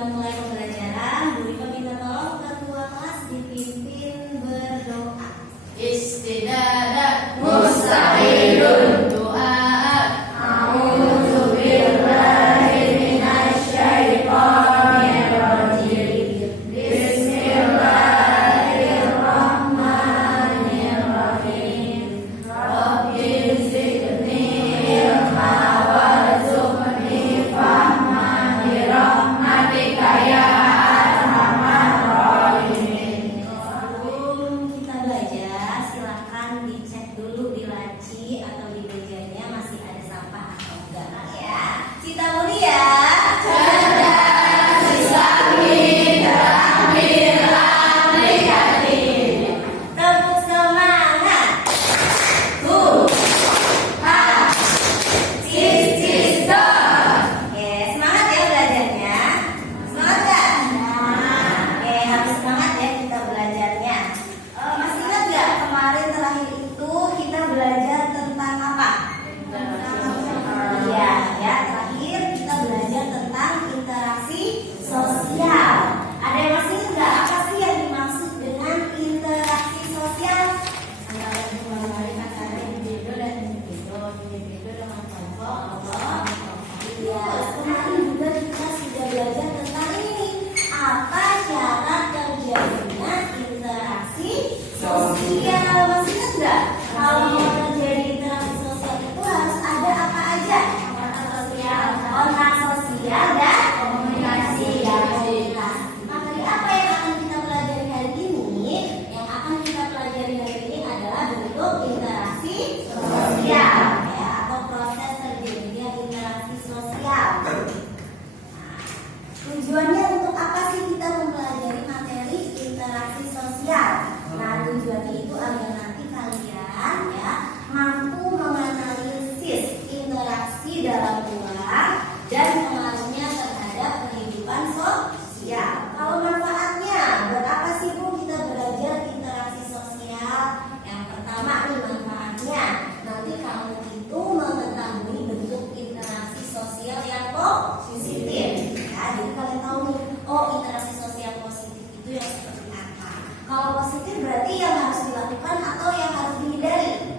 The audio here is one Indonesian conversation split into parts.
memulai pembelajaran, Bu Rika minta tolong ketua kelas dipimpin berdoa. Istidadat mustahilun doa. A'udzu billahi minasyaitonir rajim. Bismillahirrahmanirrahim. Rabbi zidni ilma warzuqni fahman bi rahmatika ya arhamar rahimin. Sebelum kita belajar, silakan dicek dulu di laci atau di mejanya masih ada sampah atau enggak ya. Cita mulia. Cerdas, Islami, terakhir, aplikatif. Tepuk semangat. Cis, dot. Oke, semangat ya belajarnya. Semangat nggak? Oke, harus semangat ya kita belajarnya. Masih ingat nggak kemarin terakhir itu kita belajar tentang apa? Iya, ya terakhir kita belajar tentang interaksi sosial. Ada yang masih ingat nggak apa sih yang dimaksud dengan interaksi sosial? Antara antara individu dan individu dengan kelompok. Iya, kemarin juga kita sudah belajar tentang ini. Apa syarat terjadinya interaksi sosial? Masih ingat nggak? Kalau mau terjadi interaksi sosial itu harus ada apa aja? Kontak sosial dan komunikasi. Materi apa yang akan kita pelajari hari ini? Yang akan kita pelajari hari ini adalah bentuk interaksi sosial, ya, atau proses terjadinya interaksi sosial. Tujuannya untuk apa sih kita mempelajari materi interaksi sosial? Nah, tujuannya itu agar nanti kalian ya mampu menganalisis interaksi dalam ruang dan pengaruhnya terhadap kehidupan sosial. Kalau manfaatnya, buat apa sih Bu kita belajar interaksi sosial? Yang pertama nih manfaatnya, nanti kamu itu mengetahui bentuk interaksi sosial yang positif. Ya, jadi kalian tahu nih, oh interaksi sosial positif itu yang seperti apa. Kalau positif berarti yang harus dilakukan atau yang harus dihindari?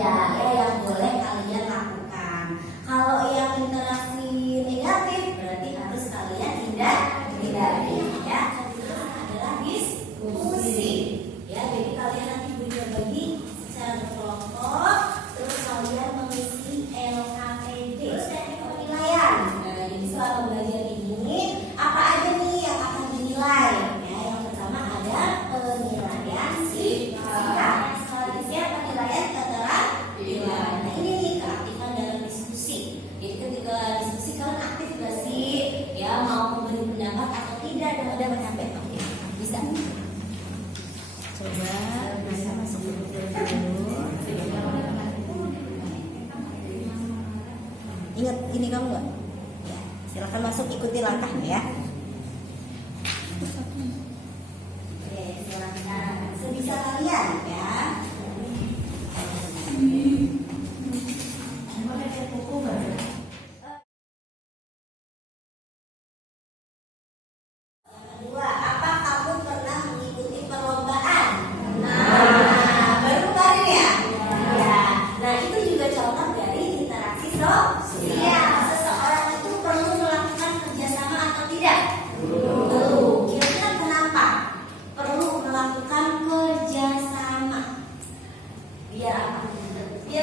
Iya, ya yang boleh kalian lakukan. Kalau yang interaksi negatif berarti harus kalian hindari. Ya, itu adalah diskusi. Ya, jadi kalian nanti bagi secara berkelompok, terus kalian mengisi LKPD, terus teknik penilaian. Nah, jadi selama belajar ini apa aja nih yang akan dinilai? Ya, yang pertama ada penilaian sikap. Selanjutnya penilaian keterampilan. Nah, ini nih keaktifan dalam diskusi. Jadi ketika diskusi kalian aktif gak sih? Ya, mau memberi pendapat atau tidak dan udah menyampaikan. Oke, bisa. Coba bisa masuk dulu. Ingat ini kamu nggak? Ya, silakan masuk ikuti langkahnya ya. Oke, silakan sebisa kalian ya. Kedua, apa kamu pernah mengikuti perlombaan? Nah, baru kemarin ya? Ya. Nah, itu juga contoh dari interaksi sosial. Seseorang itu perlu melakukan kerjasama atau tidak? Perlu. Kira-kira kenapa perlu melakukan kerjasama? Biar apa? Biar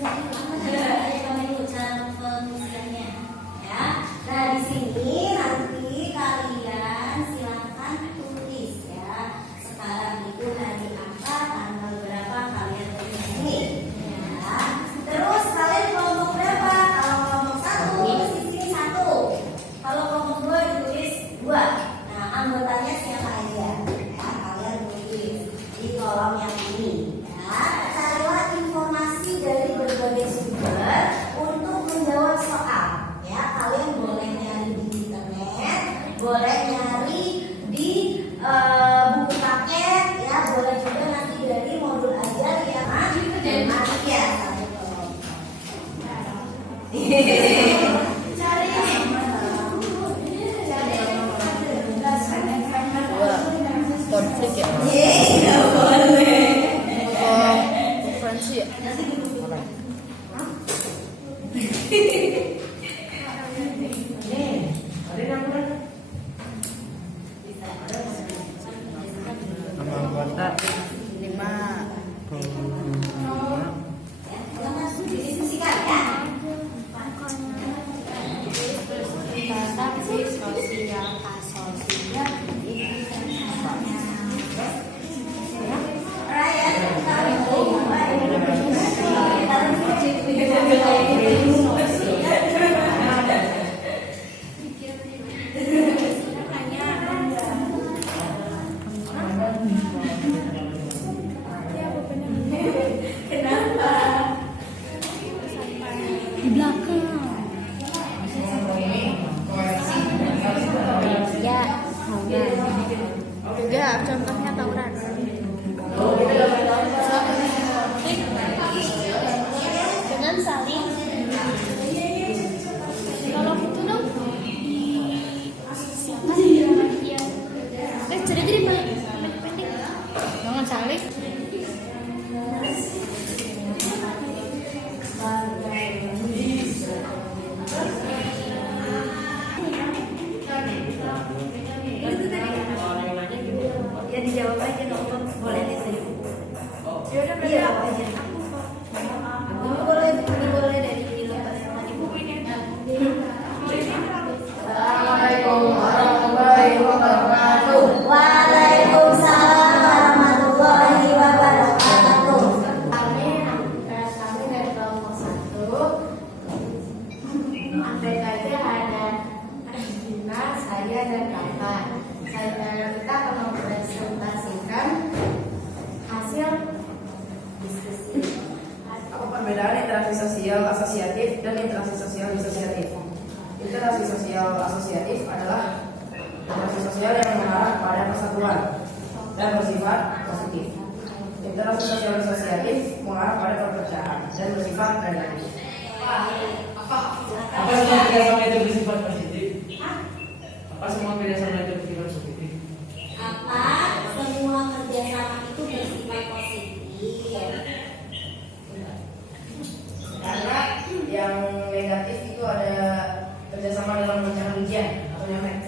Namanya cara pengisiannya, ya. Nah di sini nanti kalian silakan tulis ya. Sekarang itu hari apa, tanggal berapa kalian tulis di sini, ya. Terus kalian kelompok berapa? Kalau kelompok 1 tulis di sini 1. Kalau kelompok 2 ditulis 2. Nah anggotanya siapa aja? Ya kalian tulis di kolom yang ini. Ya, carilah informasi dari berbagai sumber untuk menjawab soal. Ya, kalian boleh nyari di internet, boleh nyari di buku paket, ya, boleh juga nanti dari modul ajar yang matematik ya. Konflik ya? Iya, boleh. Konferensi ya? Nama anggota 5. Ya, diskusikan ya. Transaksi sosial asosial di belakang. Ya, juga contohnya tawuran. Dengan saling. Kalau itu dong jadi pendek. Jangan saling. Ya dijawab aja dong, boleh deh. Iya, jawab aja. Ini boleh dari lembar sama ibu. Assalamualaikum warahmatullahi wabarakatuh. Waalaikumsalam warahmatullahi wabarakatuh. Kami dari kelompok 1. Anggotanya ada Dina, saya dan Kakak. Kita akan mempresentasikan hasil diskusi. Apa perbedaan interaksi sosial asosiatif dan interaksi sosial disosiatif? Interaksi sosial asosiatif adalah interaksi sosial yang mengarah pada persatuan dan bersifat positif. Interaksi sosial disosiatif mengarah pada perpecahan dan bersifat negatif. apa semua kerjasama itu bersifat positif? Apa semua kerjasama itu bersifat positif? Apa semua kerjasama itu bersifat positif? Karena yang negatif itu ada kerjasama dalam mengerjakan ujian atau nyamet.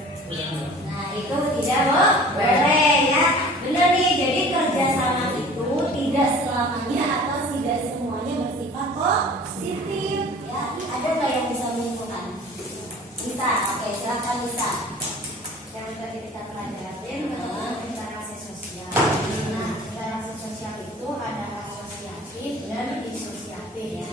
Nah itu tidak boleh ya. Benar nih. Jadi kerjasama itu tidak selamanya atau tidak semuanya bersifat positif. Ya, ada nggak yang bisa menyimpulkan? Bisa. Oke, silakan bisa. Yang tadi kita pelajarin interaksi sosial. Nah, interaksi sosial itu ada asosiatif dan disosiatif.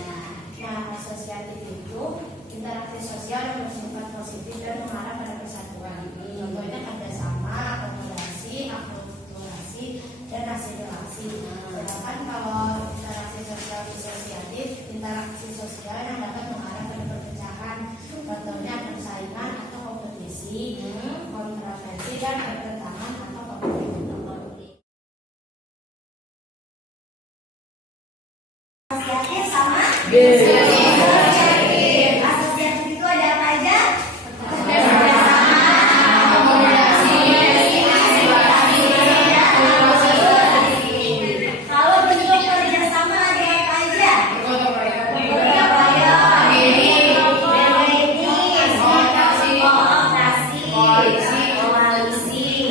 Nah, asosiatif itu interaksi sosial yang bersifat positif dan mengarah pada persatuan. Contohnya kerjasama, akomodasi, akulturasi, dan asimilasi. Sedangkan kalau interaksi sosial disosiatif, interaksi sosial yang dapat mengarah pada perpecahan. Contohnya persaingan atau kompetisi, kontroversi, dan pertentangan atau konflik. Asosiatif sama? Asosiatif itu ada apa aja? Kalau bentuk kerjasama ada apa aja? Kooperasi, koalisi,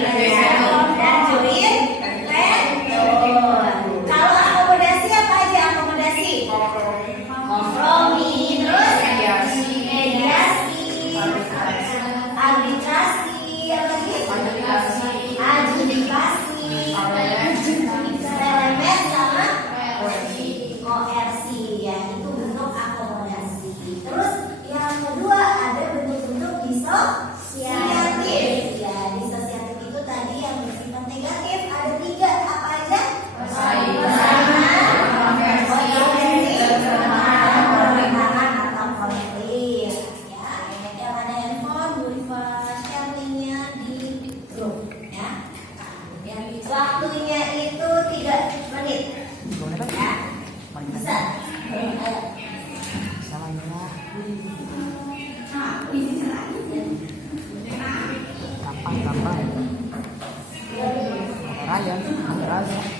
caranya. Gampang. Ada Ryan.